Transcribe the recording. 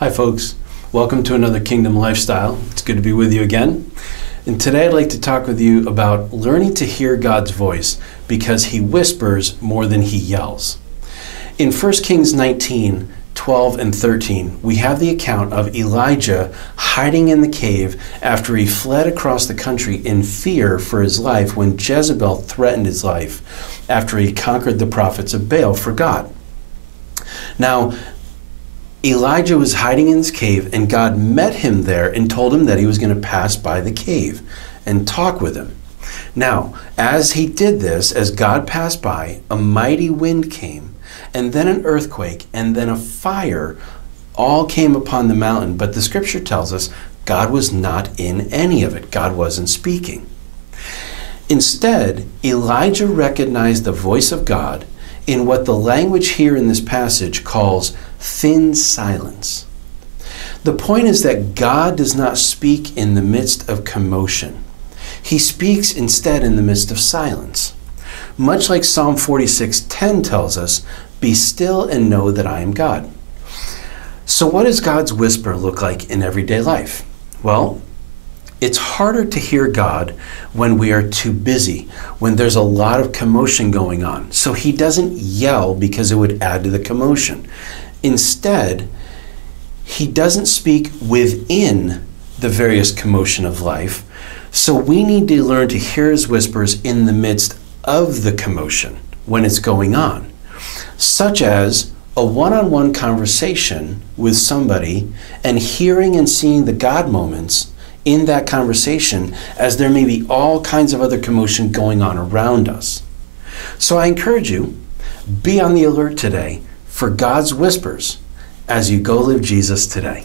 Hi folks, welcome to another Kingdom Lifestyle. It's good to be with you again. And today I'd like to talk with you about learning to hear God's voice because He whispers more than He yells. In 1 Kings 19, 12 and 13, we have the account of Elijah hiding in the cave after he fled across the country in fear for his life when Jezebel threatened his life after he conquered the prophets of Baal for God. Now, Elijah was hiding in this cave, and God met him there and told him that he was going to pass by the cave and talk with him. Now, as he did this, as God passed by, a mighty wind came, and then an earthquake, and then a fire all came upon the mountain. But the scripture tells us God was not in any of it. God wasn't speaking. Instead, Elijah recognized the voice of God in what the language here in this passage calls thin silence. The point is that God does not speak in the midst of commotion. He speaks instead in the midst of silence. Much like Psalm 46:10 tells us, "Be still and know that I am God." So what does God's whisper look like in everyday life? Well, it's harder to hear God when we are too busy, when there's a lot of commotion going on. So He doesn't yell because it would add to the commotion. Instead, He doesn't speak within the various commotion of life. So we need to learn to hear His whispers in the midst of the commotion when it's going on, such as a one-on-one conversation with somebody and hearing and seeing the God moments in that conversation as there may be all kinds of other commotion going on around us. So I encourage you, be on the alert today for God's whispers as you go live Jesus today.